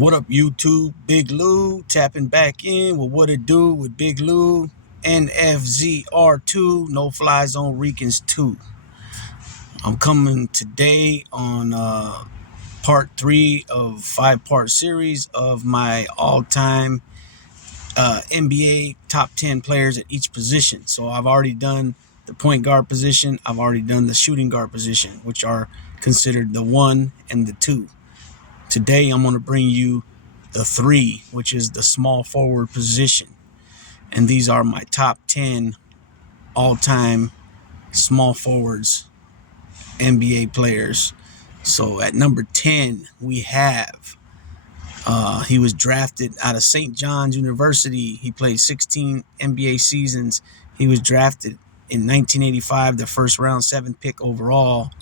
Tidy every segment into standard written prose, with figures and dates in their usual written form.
What up, YouTube? Big Lou tapping back in with What It Do with Big Lou. NFZR2, No Fly Zone Rican's 2. I'm coming today on part 3 of 5-part series of my all-time NBA top 10 players at each position. So I've already done the point guard position. I've already done the shooting guard position, which are considered the 1 and the 2. Today, I'm going to bring you the 3, which is the small forward position. And these are my top 10 all-time small forwards NBA players. So at number 10, we have, he was drafted out of St. John's University. He played 16 NBA seasons. He was drafted in 1985, the first round, 7th pick overall.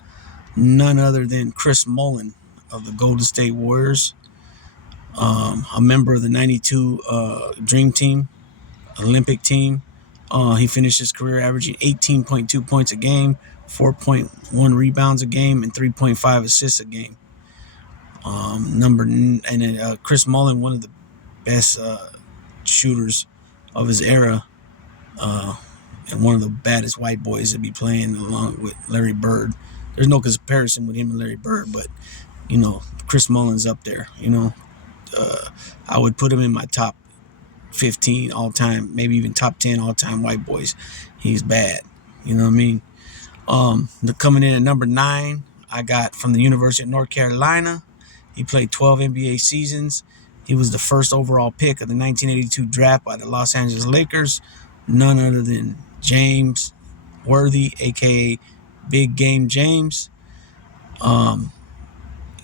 None other than Chris Mullen of the Golden State Warriors, a member of the 92 Dream Team, Olympic team. He finished his career averaging 18.2 points a game, 4.1 rebounds a game, and 3.5 assists a game. Chris Mullen, one of the best shooters of his era, and one of the baddest white boys to be playing along with Larry Bird. There's no comparison with him and Larry Bird, but Chris Mullen's up there. I would put him in my top 15 all-time, maybe even top 10 all-time white boys. He's bad. You know what I mean? Coming in at number 9, I got from the University of North Carolina. He played 12 NBA seasons. He was the first overall pick of the 1982 draft by the Los Angeles Lakers. None other than James Worthy, a.k.a. Big Game James.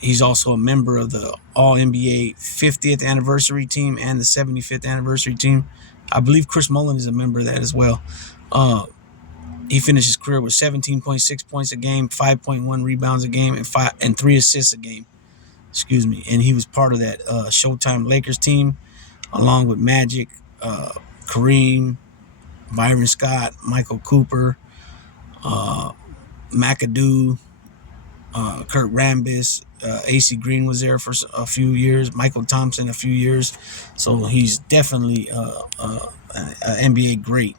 He's also a member of the All-NBA 50th anniversary team and the 75th anniversary team. I believe Chris Mullen is a member of that as well. He finished his career with 17.6 points a game, 5.1 rebounds a game, and 3 assists a game. And he was part of that Showtime Lakers team, along with Magic, Kareem, Byron Scott, Michael Cooper, McAdoo, Kurt Rambis, AC Green was there for a few years, Michael Thompson a few years. So he's definitely an NBA great.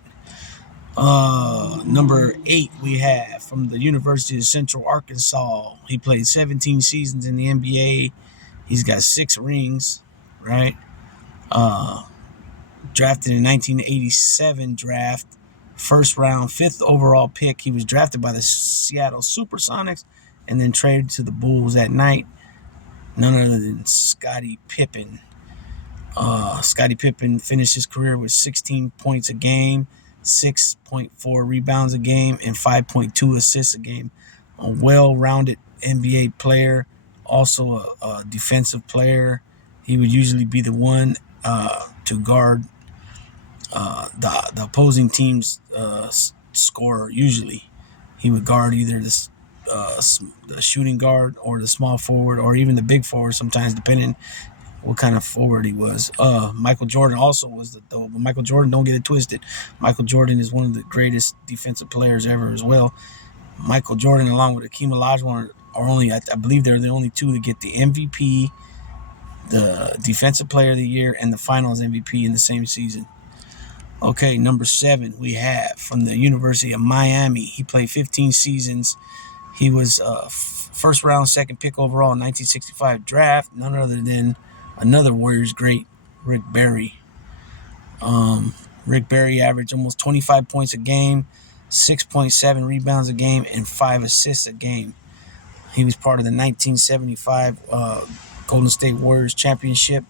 Number 8, we have from the University of Central Arkansas. He played 17 seasons in the NBA. He's got 6 rings, right? Drafted in 1987 draft, first round, 5th overall pick. He was drafted by the Seattle Supersonics and then traded to the Bulls that night. None other than Scotty Pippen. Scotty Pippen finished his career with 16 points a game, 6.4 rebounds a game, and 5.2 assists a game. A well-rounded NBA player, also a defensive player. He would usually be the one to guard the opposing team's scorer. Usually, he would guard either the shooting guard or the small forward or even the big forward sometimes, depending what kind of forward he was. Michael Jordan also was but Michael Jordan, don't get it twisted. Michael Jordan is one of the greatest defensive players ever as well. Michael Jordan, along with Hakeem Olajuwon, are only, I believe they're the only 2 to get the MVP, the Defensive Player of the Year, and the Finals MVP in the same season. Okay, number 7, we have from the University of Miami. He played 15 seasons. He was first round, 2nd pick overall in 1965 draft. None other than another Warriors great, Rick Barry. Rick Barry averaged almost 25 points a game, 6.7 rebounds a game, and 5 assists a game. He was part of the 1975 Golden State Warriors championship,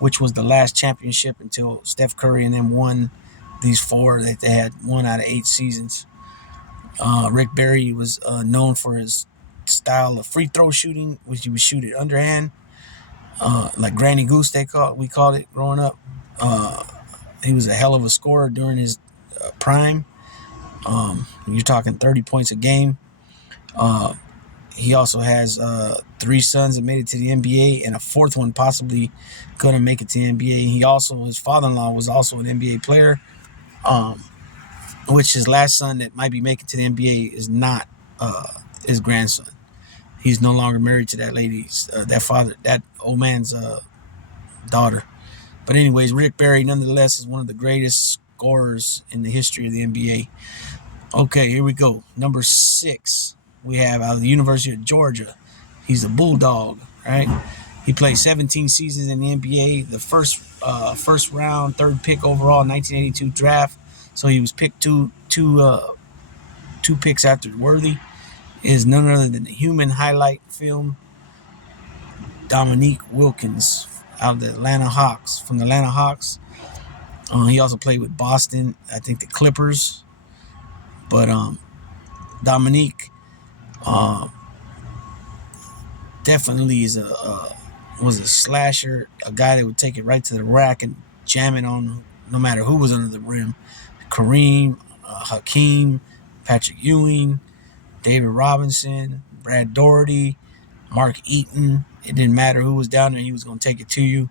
which was the last championship until Steph Curry and them won these 4 that they had 1 out of 8 seasons. Rick Barry was known for his style of free throw shooting, which he would shoot it underhand, like Granny Goose we called it growing up. He was a hell of a scorer during his prime. You're talking 30 points a game. He also has 3 sons that made it to the NBA, and a 4th one possibly couldn't make it to the NBA. His father-in-law was also an NBA player, which his last son that might be making to the NBA is not his grandson. He's no longer married to that lady. That old man's daughter. But anyways, Rick Barry, nonetheless, is one of the greatest scorers in the history of the NBA. Okay, here we go. Number 6, we have out of the University of Georgia. He's a Bulldog, right? He played 17 seasons in the NBA. The first round, third pick overall, 1982 draft. So he was picked two picks after Worthy. Is none other than the human highlight film, Dominique Wilkins, out of the Atlanta Hawks. From the Atlanta Hawks. He also played with Boston, I think the Clippers. But Dominique definitely was a slasher, a guy that would take it right to the rack and jam it on no matter who was under the rim. Kareem, Hakeem, Patrick Ewing, David Robinson, Brad Daugherty, Mark Eaton. It didn't matter who was down there, he was going to take it to you.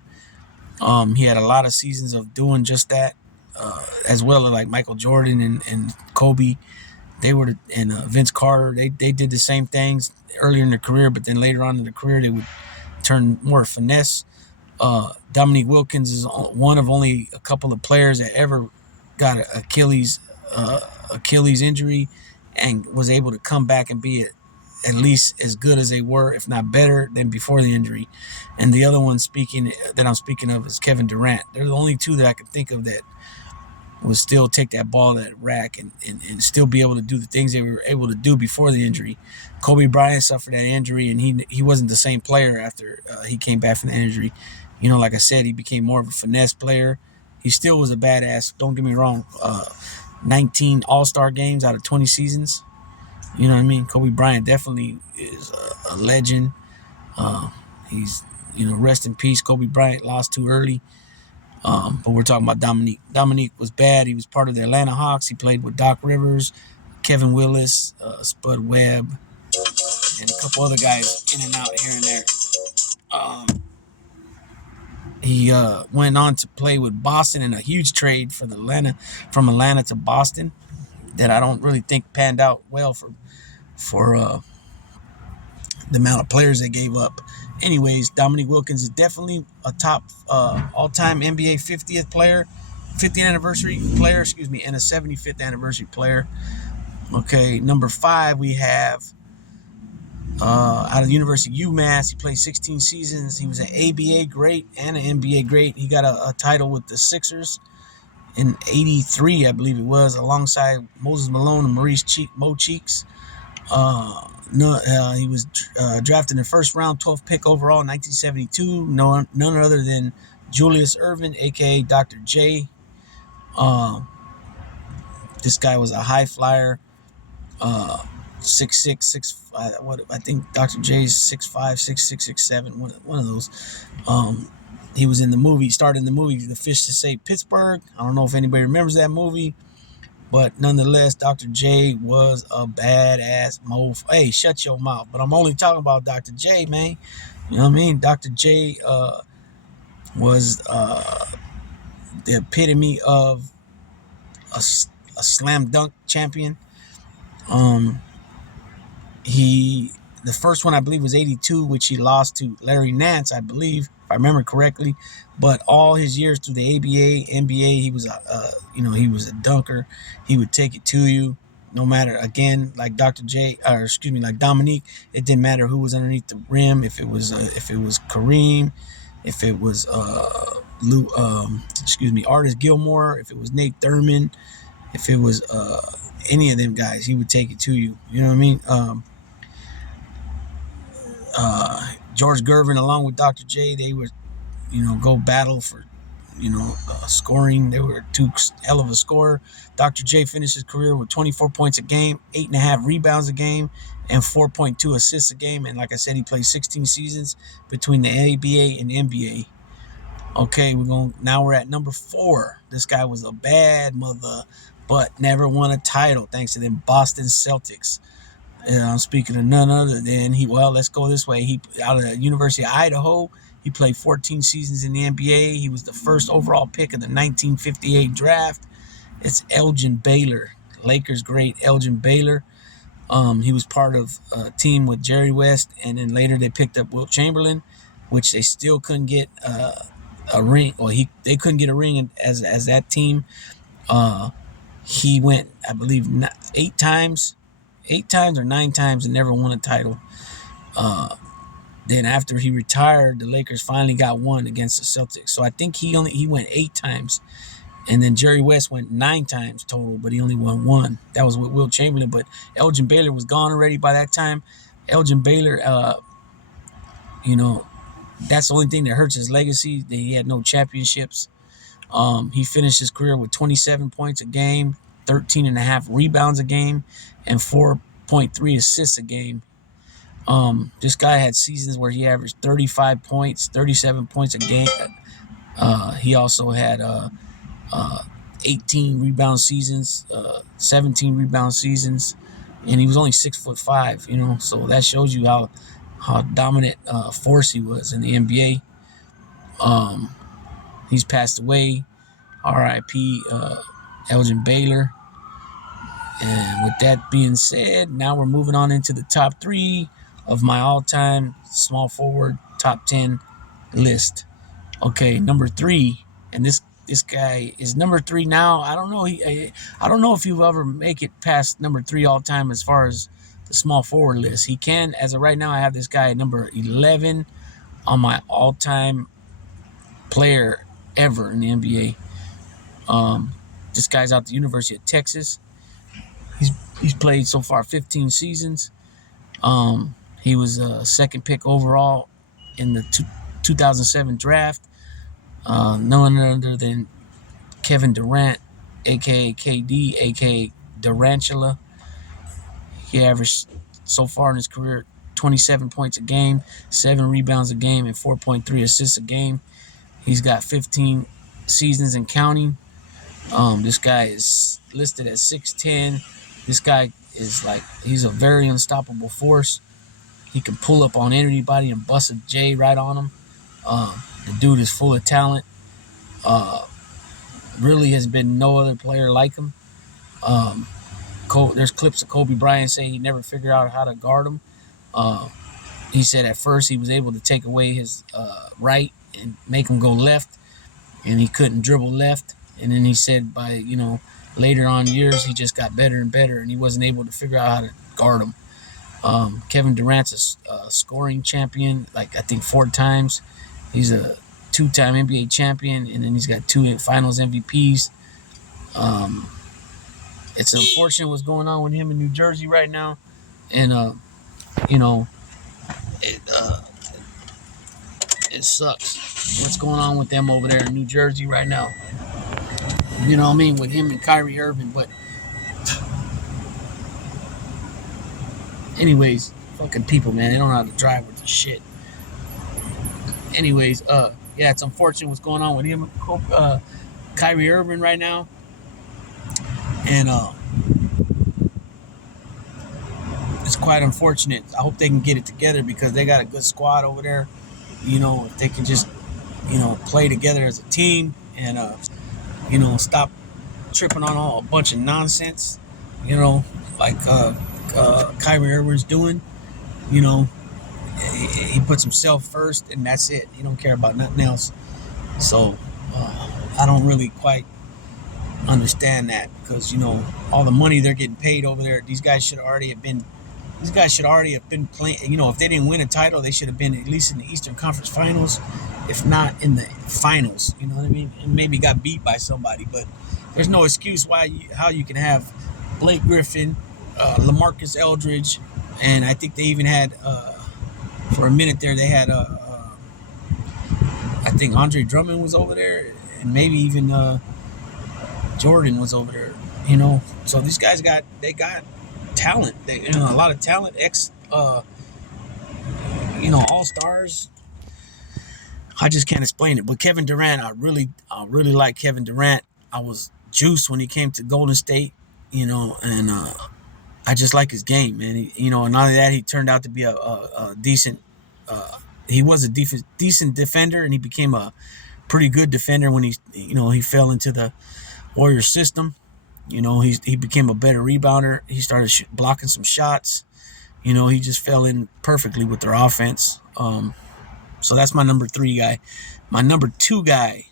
He had a lot of seasons of doing just that, as well as like Michael Jordan and Kobe. They were and Vince Carter. They did the same things earlier in their career, but then later on in their career they would turn more finesse. Dominique Wilkins is one of only a couple of players that ever got an Achilles injury and was able to come back and be at least as good as they were, if not better than before the injury. And the other one I'm speaking of is Kevin Durant. They're the only two that I can think of that would still take that ball at rack and still be able to do the things they were able to do before the injury. Kobe Bryant suffered that injury, and he wasn't the same player after he came back from the injury. You know, like I said, he became more of a finesse player. He still was a badass. Don't get me wrong. 19 All-Star games out of 20 seasons. You know what I mean? Kobe Bryant definitely is a legend. He's, rest in peace. Kobe Bryant lost too early. But we're talking about Dominique. Dominique was bad. He was part of the Atlanta Hawks. He played with Doc Rivers, Kevin Willis, Spud Webb, and a couple other guys in and out here and there. He went on to play with Boston in a huge trade from Atlanta to Boston that I don't really think panned out well for the amount of players they gave up. Anyways, Dominique Wilkins is definitely a top all-time NBA 50th anniversary player, and a 75th anniversary player. Okay, number 5 we have out of the University of UMass. He played 16 seasons. He was an ABA great and an NBA great. He got a title with the Sixers in '83, I believe it was, alongside Moses Malone and Mo Cheeks. He was drafted in the first round, 12th pick overall in 1972. None other than Julius Erving, a.k.a. Dr. J. This guy was a high flyer, 6'6", 6'5". What I think Dr. J's 6'5", 6'6", 6'7". One of those. He was in the movie. Started in the movie The Fish to Save Pittsburgh. I don't know if anybody remembers that movie. But nonetheless, Dr. J was a badass mofo. Hey, shut your mouth. But I'm only talking about Dr. J, man. You know what I mean? Dr. J was the epitome of a slam dunk champion. The first one I believe was '82, which he lost to Larry Nance, I believe, if I remember correctly. But all his years through the ABA, NBA, he was a dunker. He would take it to you, no matter, again, like like Dominique. It didn't matter who was underneath the rim. If it was Kareem, if it was Artis Gilmore, if it was Nate Thurman, if it was any of them guys, he would take it to you. You know what I mean? George Gervin, along with Dr. J, they would, go battle for, scoring. They were two hell of a scorer. Dr. J finished his career with 24 points a game, 8.5 rebounds a game, and 4.2 assists a game. And like I said, he played 16 seasons between the ABA and NBA. Okay, now we're at number 4. This guy was a bad mother, but never won a title thanks to them Boston Celtics. I'm speaking of none other than let's go this way. He out of the University of Idaho. He played 14 seasons in the NBA. He was the first overall pick of the 1958 draft. It's Elgin Baylor, Lakers great Elgin Baylor. He was part of a team with Jerry West, and then later they picked up Wilt Chamberlain, which they still couldn't get a ring, or they couldn't get a ring as that team. He went, I believe, 8 times or 9 times, and never won a title. Then after he retired, the Lakers finally got one against the Celtics. So I think he went 8 times, and then Jerry West went 9 times total, but he only won one. That was with Will Chamberlain, but Elgin Baylor was gone already by that time. Elgin Baylor, you know, that's the only thing that hurts his legacy. That he had no championships. He finished his career with 27 points a game, 13 and a half rebounds a game, and 4.3 assists a game. This guy had seasons where he averaged 35 points, 37 points a game. He also had 18 rebound seasons, 17 rebound seasons, and he was only 6'5". So that shows you how dominant force he was in the NBA. He's passed away. R.I.P. Elgin Baylor. And with that being said, now we're moving on into the top 3 of my all-time small forward top 10 list. Okay, number 3, and this guy is number 3 now. I don't know. I don't know if he'll ever make it past number 3 all time as far as the small forward list. He can. As of right now, I have this guy at number 11 on my all-time player ever in the NBA. This guy's out the University of Texas. He's played so far 15 seasons. He was a second pick overall in the 2007 draft. None other than Kevin Durant, a.k.a. KD, a.k.a. Durantula. He averaged so far in his career 27 points a game, 7 rebounds a game, and 4.3 assists a game. He's got 15 seasons and counting. This guy is listed at 6'10". This guy is he's a very unstoppable force. He can pull up on anybody and bust a J right on him. The dude is full of talent. Really has been no other player like him. There's clips of Kobe Bryant saying he never figured out how to guard him. He said at first he was able to take away his right and make him go left, and he couldn't dribble left. And then he said by later on years he just got better and better, and he wasn't able to figure out how to guard him. Kevin Durant's a scoring champion, I think 4 times. He's a 2-time NBA champion, and then he's got 2 Finals MVPs. It's unfortunate what's going on with him in New Jersey right now, and it sucks what's going on with them over there in New Jersey right now. You know what I mean, with him and Kyrie Irving. But anyways, fucking people, man, they don't know how to drive with this shit. Anyways, yeah, it's unfortunate what's going on with him, Kyrie Irving right now, and it's quite unfortunate. I hope they can get it together because they got a good squad over there. If they can just play together as a team and stop tripping on a bunch of nonsense, like Kyrie Irving's doing. He puts himself first, and that's it. He don't care about nothing else. So I don't really quite understand that because all the money they're getting paid over there. These guys should already have been playing. If they didn't win a title, they should have been at least in the Eastern Conference Finals, if not in the finals. You know what I mean? And maybe got beat by somebody, but there's no excuse how you can have Blake Griffin, LaMarcus Aldridge, and I think they even had for a minute there they had I think Andre Drummond was over there, and maybe even Jordan was over there. So these guys got talent. They a lot of talent. All stars. I just can't explain it. But Kevin Durant, I really like Kevin Durant. I was juiced when he came to Golden State, and I just like his game, man. And not only that, he turned out to be a decent. He was a decent defender, and he became a pretty good defender when he fell into the Warriors system. He became a better rebounder. He started blocking some shots. He just fell in perfectly with their offense. So that's my number 3 guy. My number 2 guy,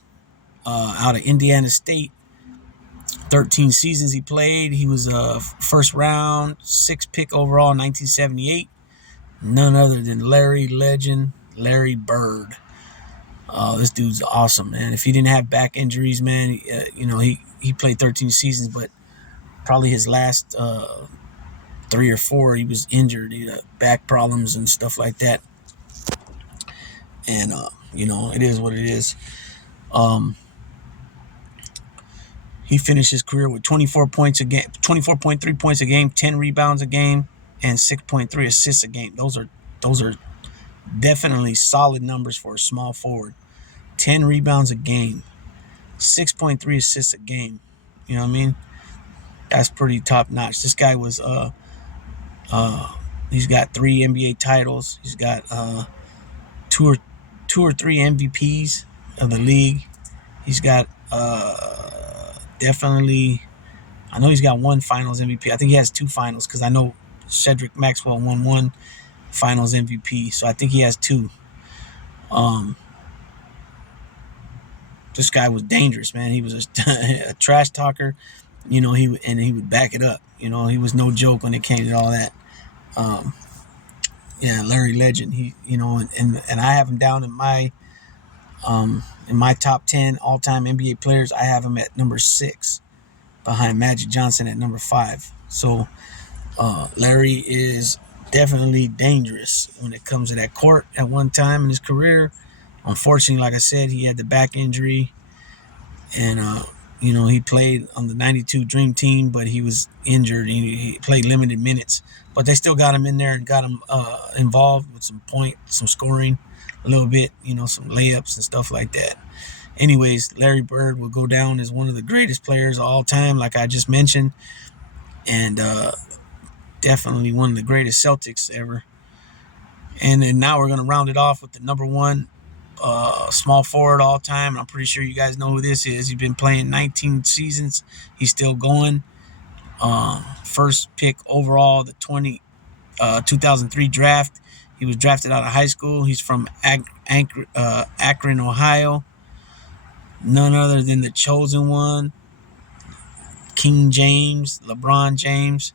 out of Indiana State, 13 seasons he played. He was a first round, 6th pick overall in 1978. None other than Larry Bird. This dude's awesome, man. If he didn't have back injuries, man, he played 13 seasons, but probably his last 3 or 4, he was injured. He had back problems and stuff like that. And, it is what it is. He finished his career with 24 points a game, 24.3 points a game, 10 rebounds a game, and 6.3 assists a game. Those are definitely solid numbers for a small forward. 10 rebounds a game, 6.3 assists a game. You know what I mean? That's pretty top notch. This guy was he's got 3 NBA titles. He's got two or three MVPs of the league. He's got definitely, I know he's got 1 finals MVP. I think he has 2 finals, because I know Cedric Maxwell won 1 finals MVP. So I think he has 2. This guy was dangerous, man. He was a trash talker. He would back it up. He was no joke when it came to all that. Larry Legend. And I have him down in my top 10 all-time NBA players. I have him at number 6, behind Magic Johnson at number 5. So Larry is definitely dangerous when it comes to that court. At one time in his career, unfortunately, like I said, he had the back injury, and he played on the '92 Dream Team, but he was injured. He played limited minutes, but they still got him in there and got him involved with some scoring, a little bit, some layups and stuff like that. Anyways, Larry Bird will go down as one of the greatest players of all time, like I just mentioned, and definitely one of the greatest Celtics ever. And then now we're going to round it off with the number 1 small forward all time. I'm pretty sure you guys know who this is. He's been playing 19 seasons. He's still going. First pick overall, the 2003 draft. He was drafted out of high school. He's from Akron, Ohio. None other than the chosen one, King James, LeBron James.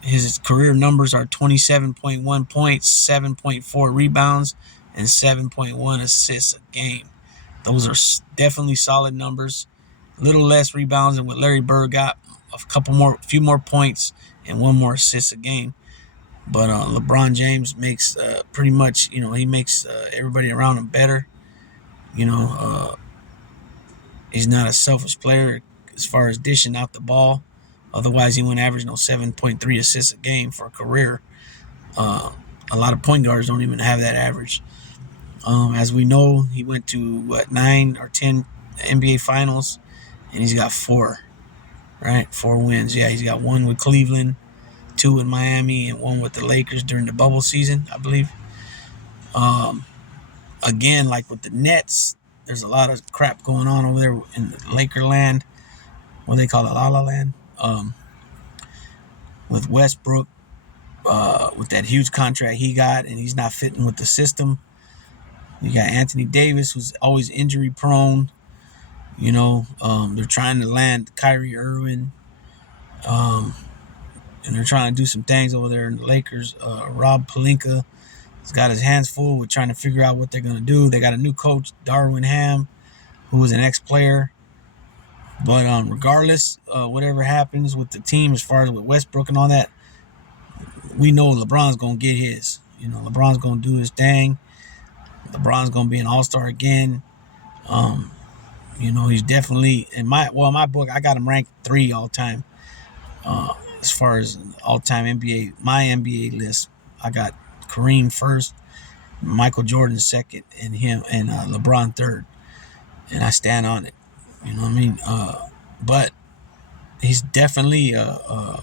His career numbers are 27.1 points, 7.4 rebounds, and 7.1 assists a game. Those are definitely solid numbers. A little less rebounds than what Larry Bird got. A few more points and 1 more assist a game. But LeBron James makes pretty much, he makes everybody around him better. He's not a selfish player as far as dishing out the ball. Otherwise, he wouldn't average 7.3 assists a game for a career. A lot of point guards don't even have that average. As we know, he went to 9 or 10 NBA Finals, and he's got 4, right? 4 wins. Yeah, he's got 1 with Cleveland, 2 with Miami, and 1 with the Lakers during the bubble season, I believe. Again, like with the Nets, there's a lot of crap going on over there in the Laker land. What they call it, La La Land. With Westbrook, with that huge contract he got, and he's not fitting with the system. You got Anthony Davis, who's always injury prone. They're trying to land Kyrie Irving, and they're trying to do some things over there in the Lakers. Rob Pelinka has got his hands full with trying to figure out what they're going to do. They got a new coach, Darwin Ham, who was an ex-player. But regardless, whatever happens with the team as far as with Westbrook and all that, we know LeBron's going to get his. LeBron's going to do his thing. LeBron's going to be an all-star again. He's definitely, in my book, I got him ranked 3 all-time. As far as all-time NBA, my NBA list, I got Kareem first, Michael Jordan second, and him and LeBron third. And I stand on it. You know what I mean? But he's definitely a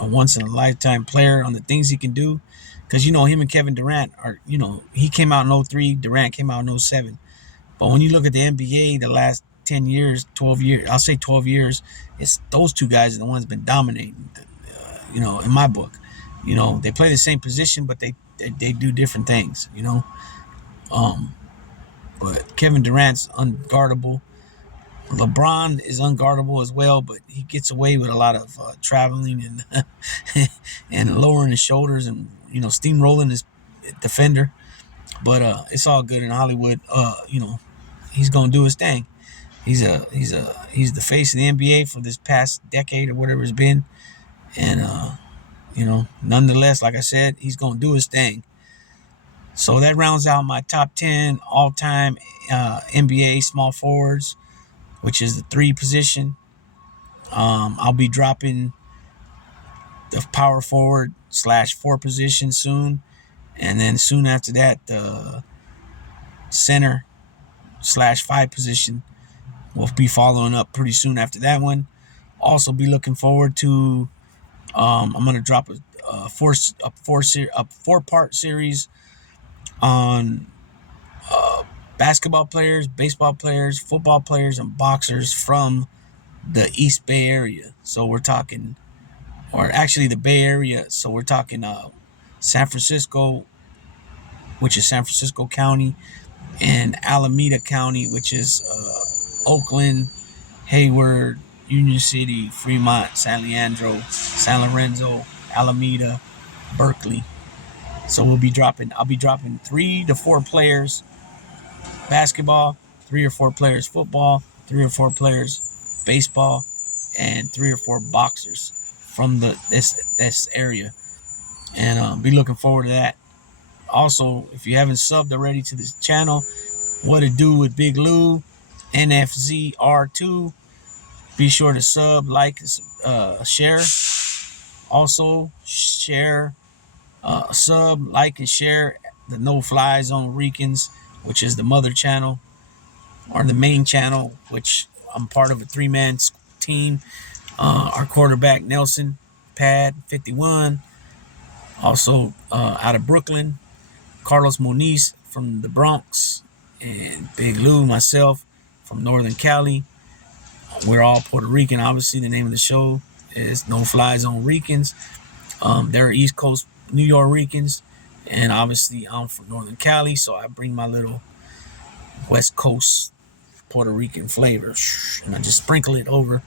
once-in-a-lifetime player on the things he can do. Because, him and Kevin Durant are, he came out in 2003, Durant came out in 2007. But when you look at the NBA the last 10 years, 12 years, I'll say 12 years, it's those 2 guys are the ones been dominating, in my book. They play the same position, but they they do different things, you know. But Kevin Durant's unguardable. LeBron is unguardable as well, but he gets away with a lot of traveling and and lowering his shoulders and steamrolling his defender. But it's all good in Hollywood. He's gonna do his thing. He's the face of the NBA for this past decade or whatever it's been, and nonetheless, like I said, he's gonna do his thing. So that rounds out my top 10 all-time NBA small forwards, which is the 3 position. I'll be dropping the power forward /4 position soon, and then soon after that, the center /5 position will be following up pretty soon after that one. Also, be looking forward to. I'm gonna drop a 4-part series on basketball players, baseball players, football players, and boxers from the East Bay Area. So we're talking, or actually the Bay Area. So we're talking San Francisco, which is San Francisco County, and Alameda County, which is Oakland, Hayward, Union City, Fremont, San Leandro, San Lorenzo, Alameda, Berkeley. So I'll be dropping 3 to 4 players basketball, 3 or 4 players football, 3 or 4 players baseball, and 3 or 4 boxers from this area. And be looking forward to that. Also, if you haven't subbed already to this channel, What to Do with Big Lou, NFZR2, be sure to sub, like, share. Also, share, sub, like, and share the No Fly Zone Ricans, which is the mother channel, or the main channel, which I'm part of a 3-man team. Our quarterback, Nelson Pad 51, also out of Brooklyn. Carlos Moniz from the Bronx, and Big Lou, myself, from Northern Cali. We're all Puerto Rican. Obviously, the name of the show is No Fly Zone Ricans. They're East Coast New York Ricans, and obviously I'm from Northern Cali, so I bring my little West Coast Puerto Rican flavor, and I just sprinkle it over,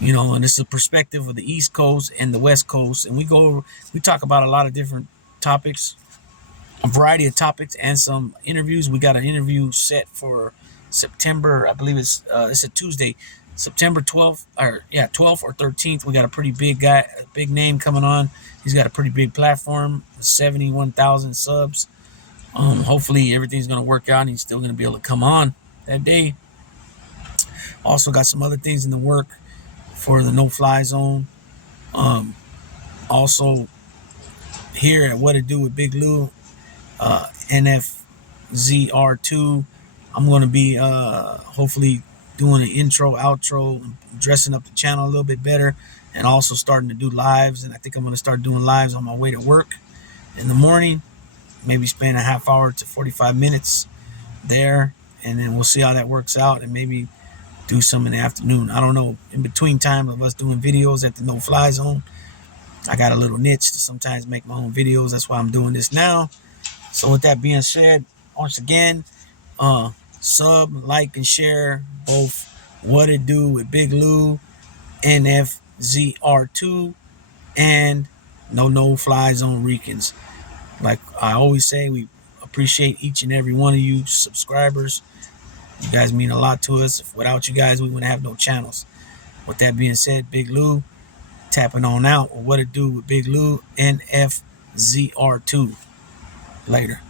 and it's a perspective of the East Coast and the West Coast, and we talk about a lot of different topics, a variety of topics, and some interviews. We got an interview set for September, I believe it's a Tuesday, September 12th, 12th or 13th. We got a pretty big guy, a big name coming on. He's got a pretty big platform, 71,000 subs. Hopefully everything's going to work out and he's still going to be able to come on that day. Also got some other things in the work for the No Fly Zone. Also here at What to Do with Big Lou, NFZR2, I'm going to be hopefully doing an intro, outro, dressing up the channel a little bit better, and also starting to do lives. And I think I'm going to start doing lives on my way to work in the morning, maybe spend a half hour to 45 minutes there, and then we'll see how that works out, and maybe do some in the afternoon. I don't know. In between time of us doing videos at the No Fly Zone, I got a little niche to sometimes make my own videos. That's why I'm doing this now. So with that being said, once again, sub, like, and share both What to Do with Big Lou, NFZR2, and No Fly Zone Ricans. Like I always say, we appreciate each and every one of you subscribers. You guys mean a lot to us. Without you guys, we wouldn't have no channels. With that being said, Big Lou, tapping on out. What to Do with Big Lou, NFZR2. Later.